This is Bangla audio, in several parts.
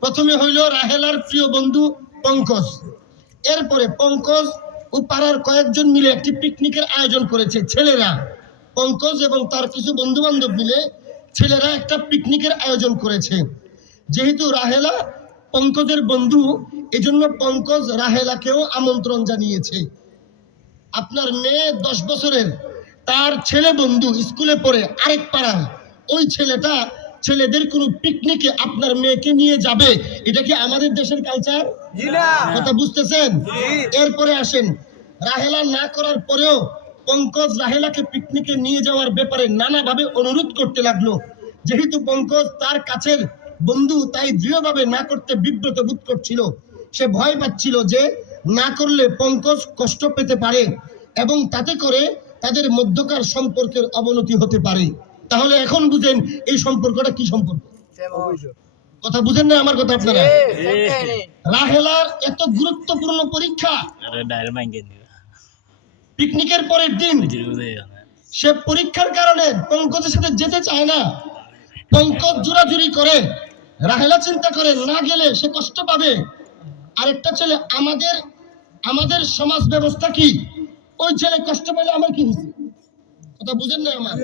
প্রথমে হইল রাহেলার প্রিয় বন্ধু পঙ্কজ। এরপরে পঙ্কজ ও পাড়ার কয়েকজন মিলে একটি পিকনিকের আয়োজন করেছে ছেলেরা। পঙ্কজ এবং তার কিছু বন্ধু বান্ধব মিলে ছেলেরা একটা পিকনিকের আয়োজন করেছে। যেহেতু রাহেলা পঙ্কজের বন্ধু, এজন্য পঙ্কজ রাহেলাকেও আমন্ত্রণ জানিয়েছে। আপনার মেয়ে দশ বছরের, তার ছেলে বন্ধু স্কুলে পড়ে আরেক পাড়ায়। ওই ছেলেটা ছেলেদের কোনো পিকনিকে আপনার মেয়েকে নিয়ে যাবে? এটা কি আমাদের দেশের কালচার কথা বুঝতেছেন? এরপরে আসেন। রাহেলা না করার পরেও পঙ্কজ রাহেলাকে পিকনিকে নিয়ে যাওয়ার ব্যাপারে নানাভাবে অনুরোধ করতে লাগল। যেহেতু পঙ্কজ তার কাছের বন্ধু তাই দৃঢ়ভাবে না করতে বিব্রত বোধ করছিল। সে ভয় পাচ্ছিল যে না করলে পঙ্কজ কষ্ট পেতে পারে এবং তাতে করে তাদের মধ্যকার সম্পর্কের অবনতি হতে পারে। তাহলে এখন বুঝেন এই সম্পর্কটা কি সম্পর্ক? কথা বুঝেন না আমার কথা আপনারা? রাহেলার এত গুরুত্বপূর্ণ পরীক্ষা। আরে পিকনিকের পরের দিন সে পরীক্ষার কারণে পঙ্কজের সাথে যেতে চায় না। পঙ্কজ জোরাজুরি করে। রাহেলা চিন্তা করে না গেলে সে কষ্ট পাবে। আরেকটা ছেলে আমাদের আমাদের সমাজ ব্যবস্থা কি? ওই ছেলে কষ্ট পেলে আমার কি হয়েছে? কথা বুঝেন না আমার?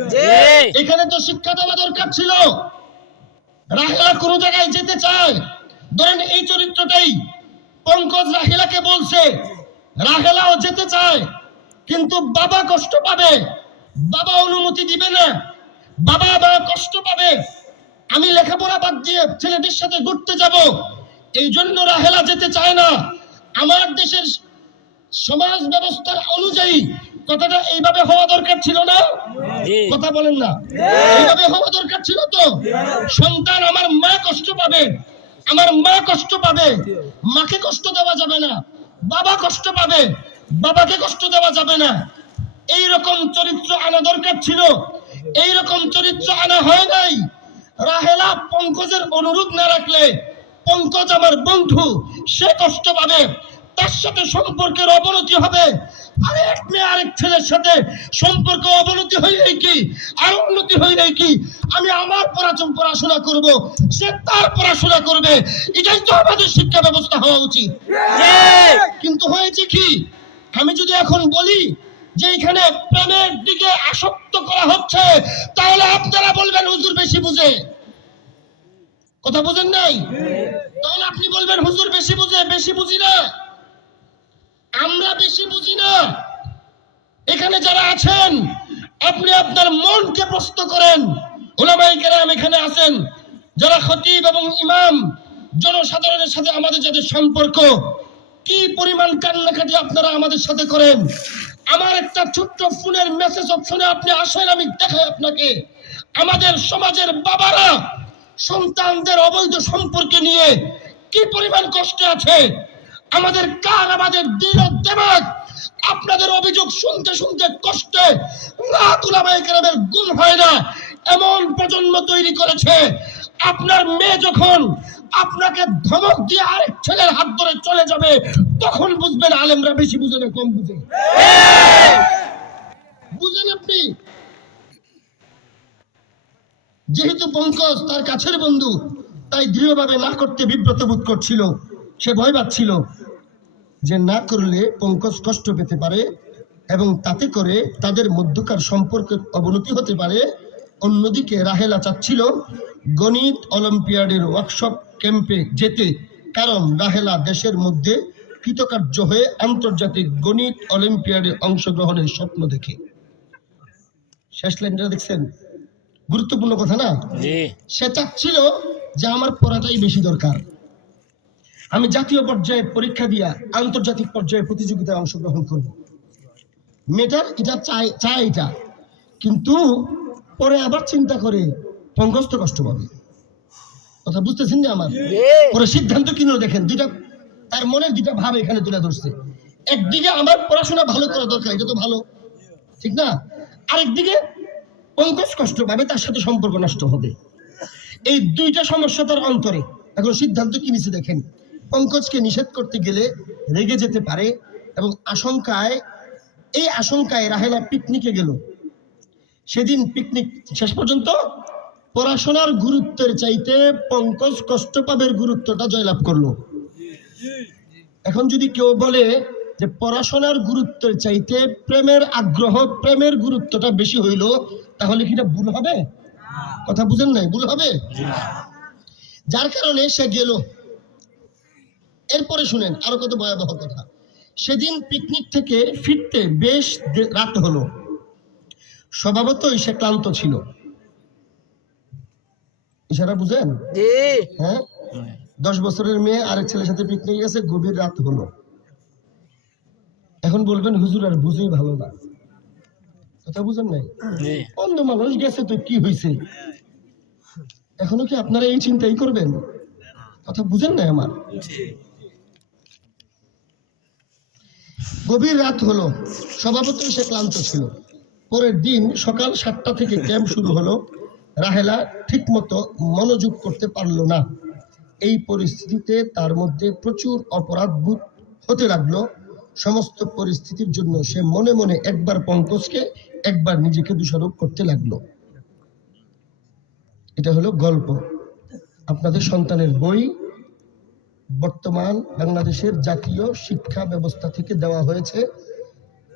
এখানে তো শিক্ষা দেওয়া দরকার ছিল। রাহেলা কোন জায়গায় যেতে চায়। ধরেন এই চরিত্রটাই পঙ্কজ রাহেলাকে বলছে রাহেলাও যেতে চায় কিন্তু বাবা কষ্ট পাবে। বাবা অনুমতি দিবে না। বাবা আবার কষ্ট পাবে। আমি লেখাপড়া বাদ দিয়ে ছেলেদের সাথে ঘুরতে যাব। এই জন্য রাহেলা যেতে চায় না। আমার দেশের সমাজ ব্যবস্থার অনুযায়ী কথাটা এইভাবে হওয়া দরকার ছিল না? কথা বলেন না। এইভাবে হওয়া দরকার ছিল তো? সন্তান আমার মা কষ্ট পাবে। আমার মা কষ্ট পাবে। মাকে কষ্ট দেওয়া যাবে না। বাবা কষ্ট পাবে। বাবাকে কষ্ট দেওয়া যাবে না। এই রকম চরিত্র আনা দরকার ছিল। এই রকম চরিত্র আনা হয় নাই। রাহেলা পঙ্কজের অনুরোধ না রাখলে পঙ্কজ আমার বন্ধু সে কষ্ট পাবে। তার সাথে সম্পর্কের অবনতি হবে। আরেক মেয়ে আরেক ছেলের সাথে সম্পর্ক অবনতি কি? আর উন্নতি কি? আমি আমার পড়াশোনা পড়াশোনা করব, সে তার পড়াশোনা করবে। এটাই তো আমাদের শিক্ষা ব্যবস্থা হওয়া উচিত। কিন্তু হয়েছে কি? আমি যদি এখন বলি যে এখানে প্রেমের দিকে আসক্ত করা হচ্ছে, তাহলে আপনারা বলবেন হুজুর বেশি বুঝে। কথা বুঝেন নাই? তাহলে আপনি বলবেন হুজুর বেশি বুঝে, বেশি বুঝি না। আমরা বেশি বুঝি না। এখানে যারা আছেন, আপনি আপনার মনকে প্রশ্ন করেন। ওলামাই কেরাম এখানে আছেন। যারা খতিব এবং ইমাম, জনসাধারণের সাথে আমাদের যাদের সম্পর্ক, কি পরিমাণ কান্নাকাটি আপনারা আমাদের সাথে করেন? আমার একটা ছোট্ট ফোনের মেসেজ অপশনে আপনি আসেন, আমি দেখাই আপনাকে। আমাদের সমাজের বাবারা সন্তানদের অবৈধ সম্পর্কে নিয়ে কি পরিমাণ কষ্ট আছে? আমাদের কান আমাদের দিল দেমাগ আপনাদের অভিযোগ শুনতে শুনতে কষ্টে কেরামের গুণ হয় না। এমন প্রজন্ম তৈরি করেছে। আপনার মেয়ে যখন আপনাকে ধমক দিয়ে আরেক ছেলের হাত ধরে চলে যাবে, তখন বুঝবেন আলেমরা বেশি বুঝে না কম বুঝে। বুঝেন আপনি? যেহেতু পঙ্কজ তার কাছের বন্ধু, তাই দৃঢ়ভাবে না করতে বিব্রত বোধ করছিল। সে ভয় পাচ্ছিল যে না করলে পঙ্কজ কষ্ট পেতে পারে এবং তাতে করে তাদের মধ্যকার সম্পর্কের অবনতি হতে পারে। অন্যদিকে রাহেলা চাচ্ছিল গণিত অলিম্পিয়াডের ওয়ার্কশপ ক্যাম্পে যেতে কারণ রাহেলা দেশের মধ্যে কৃতকার্য হয়ে আন্তর্জাতিক গণিত অলিম্পিয়াডে অংশগ্রহণের স্বপ্ন দেখে। শেষ লাইনটা দেখছেন? গুরুত্বপূর্ণ কথা না? সে চাচ্ছিল যে আমার পড়াটাই বেশি দরকার। আমি জাতীয় পর্যায়ে পরীক্ষা দিয়া আন্তর্জাতিক পর্যায়ে প্রতিযোগিতায় অংশগ্রহণ করব। মেয়েটার এটা চায় চায় এটা। কিন্তু পরে আবার চিন্তা করে পঙ্কস্ত কষ্ট পাবে। কথা বুঝতেছেন না আমার? পরে সিদ্ধান্ত কিনে দেখেন দুইটা তার মনের দুইটা ভাব এখানে তুলে ধরছে। একদিকে আমার পড়াশোনা ভালো করা দরকার এটা তো ভালো। ঠিক না? আরেকদিকে পঙ্কজ কষ্ট পাবে তার সাথে সম্পর্ক নষ্ট হবে। এই দুইটা সমস্যা তার অন্তরে। এখন সিদ্ধান্ত কি নিছে দেখেন? পঙ্কজকে নিষেধ করতে গেলে রেগে যেতে পারে এবং আশঙ্কায়, এই আশঙ্কায় রাহেলা পিকনিকে গেল। সেদিন পিকনিক শেষ পর্যন্ত পড়াশোনার গুরুত্বের চাইতে পঙ্কজ কষ্টপাবের গুরুত্বটা জয়লাভ করল। এখন যদি কেউ বলে যে পড়াশোনার গুরুত্বের চাইতে প্রেমের আগ্রহ, প্রেমের গুরুত্বটা বেশি হইল, তাহলে কি এটা ভুল হবে? কথা বুঝেন নাই? ভুল হবে? যার কারণে সে গেল। এরপরে শুনেন আরও কত ভয়াবহ কথা। সেদিন পিকনিক থেকে ফিরতে বেশ রাত হলো। স্বভাবতই সে ক্লান্ত ছিল। ইশারা বুঝেন? হ্যাঁ? দশ বছরের মেয়ে আরেক ছেলের সাথে পিকনিক গেছে গভীর রাত হলো। এখন বলবেন হুজুর আর বুঝেই ভালো না। কথা বুঝেন নাই? জি। অন্য মানুষ গেছে তো কি হয়েছে এখনও কি আপনারা এই চিন্তাই করবেন? কথা বুঝেন না আমার? গভীর রাত হলো। স্বভাবতই সে ক্লান্ত ছিল। পরের দিন সকাল সাতটা থেকে ক্যাম্প শুরু হলো। রাহেলা ঠিকমতো মনোযোগ করতে পারল না। এই পরিস্থিতিতে তার মধ্যে প্রচুর অপরাধ বোধ হতে লাগল। সমস্ত পরিস্থিতির জন্য সে মনে মনে একবার পঙ্কজকে, একবার নিজেকে দোষারোপ করতে লাগল। এটা হলো গল্প। আপনাদের সন্তানের বই বর্তমান বাংলাদেশের জাতীয় শিক্ষা ব্যবস্থা থেকে দেওয়া হয়েছে।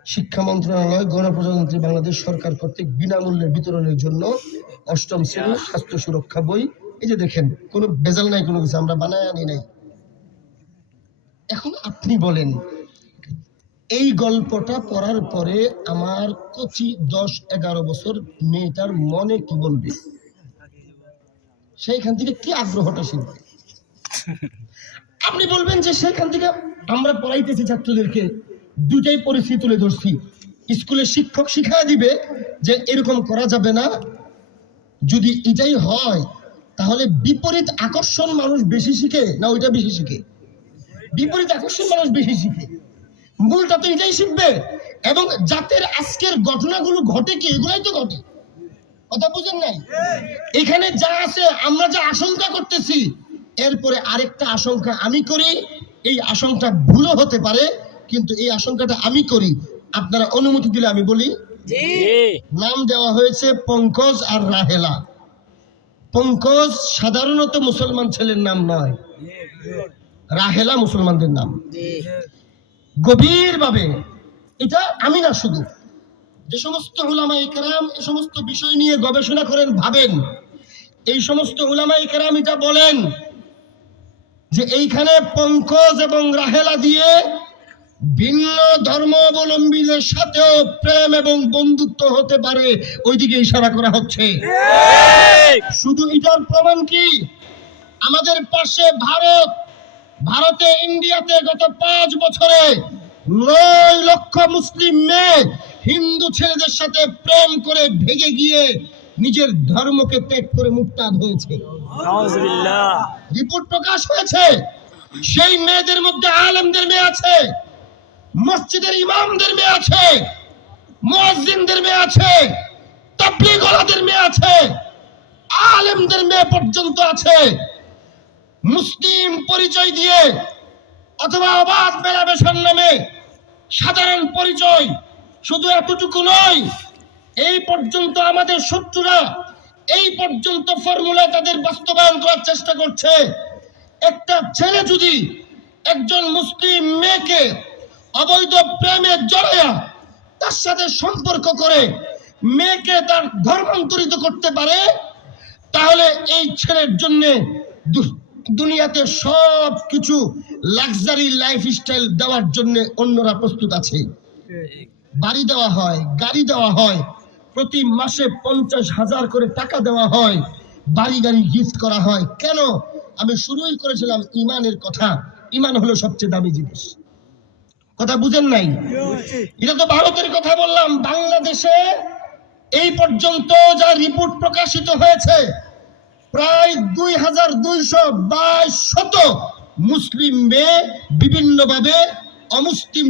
শিক্ষা মন্ত্রণালয়, গণপ্রজাতন্ত্রী বাংলাদেশ সরকার কর্তৃক বিনামূল্যে বিতরণের জন্য অষ্টম শ্রেণি স্বাস্থ্য সুরক্ষা বই। এই যে দেখেন, কোনো ভেজাল নাই, কোনো কিছু আমরা বানায় আনি নাই। এখন আপনি বলেন, এই গল্পটা পড়ার পরে আমার কচি দশ এগারো বছর মেয়েটার মনে কি বলবে? সেইখান থেকে কি আগ্রহটা শিখবে? আপনি বলবেন যে সেখান থেকে আমরা পড়াইতেছি ছাত্রদেরকে দুটাই পরিস্থিতি তুলে ধরছি। স্কুলের শিক্ষক শিখায় দিবে যে এরকম করা যাবে না। যদি এটাই হয়, তাহলে বিপরীত আকর্ষণ মানুষ বেশি শিখে না ওইটা বেশি শিখে? বিপরীত আকর্ষণ মানুষ বেশি শিখে। মূলটা তো এটাই শিখবে। এবং জাতের আজকের ঘটনাগুলো ঘটে কি, এগুলাই তো ঘটে। কথা বুঝেন নাই? এখানে যা আছে, আমরা যা আশঙ্কা করতেছি এরপরে আরেকটা আশঙ্কা আমি করি এই আশঙ্কা ভুলও হতে পারে কিন্তু এই আশঙ্কাটা আমি করি। আপনারা অনুমতি দিলে আমি বলি নাম দেওয়া হয়েছে পঙ্কজ আর রাহেলা। পঙ্কজ সাধারণত মুসলমান ছেলের নাম নয় রাহেলা মুসলমানদের নাম। গভীরভাবে এটা আমি না শুধু যে সমস্ত উলামা ইকরাম এই সমস্ত বিষয় নিয়ে গবেষণা করেন ভাবেন। এই সমস্ত উলামা ইকরাম এটা বলেন যে এইখানে পঙ্কজ এবং রাহেলা দিয়ে ভিন্ন ধর্মাবলম্বীদের সাথেও প্রেম এবং বন্ধুত্ব হতে পারে, ওইদিকে ইশারা করা হচ্ছে। শুধু এটার প্রমাণ কি? আমাদের পাশে ভারত, ভারতে ইন্ডিয়াতে গত পাঁচ বছরে নয় লক্ষ মুসলিম মেয়ে হিন্দু ছেলেদের সাথে প্রেম করে ভেগে গিয়ে নিজের ধর্মকে ত্যাগ করে মুক্তাদ হয়েছে। রিপোর্ট প্রকাশ হয়েছে। সেই মেয়েদের মধ্যে আলেমদের মেয়ে আছে, মসজিদের ইমামদের মেয়ে আছে, মুয়াজ্জিনদের মেয়ে আছে, তাবলিগওয়ালাদের মেয়ে আছে, আলেমদের মেয়ে পর্যন্ত আছে। মুসলিম পরিচয় দিয়ে অথবা অবাধ মেলাবেশার নামে সাধারণ পরিচয় শুধু এতটুকু নয়, এই পর্যন্ত আমাদের শত্রুরা এই পর্যন্ত ফর্মুলা তাদের বাস্তবায়ন করার চেষ্টা করছে। একটা ছেলে যদি একজন মুসলিম মেয়েকে অবৈধ প্রেমে জড়ায়া তার সাথে সম্পর্ক করে মেয়েকে তার ধর্মান্তরিত করতে পারে তাহলে এই ছেলের জন্য দুনিয়াতে সব কিছু লাক্সারি লাইফ স্টাইল দেওয়ার জন্য অন্যরা প্রস্তুত আছে। বাড়ি দেওয়া হয় গাড়ি দেওয়া হয় প্রতি মাসে পঞ্চাশ হাজার করে টাকা দেওয়া হয়, বাড়ি গাড়ি গিফট করা হয়। কেন? আমি শুরুই করেছিলাম ইমানের কথা। ইমান হলো সবচেয়ে দামি জিনিস। কথা বুঝেন নাই? এটা তো ভারতের কথা বললাম। বাংলাদেশে এই পর্যন্ত যা রিপোর্ট প্রকাশিত হয়েছে, প্রায় দুই হাজার দুইশো বাইশ শত মুসলিম মেয়ে বিভিন্নভাবে অমুসলিম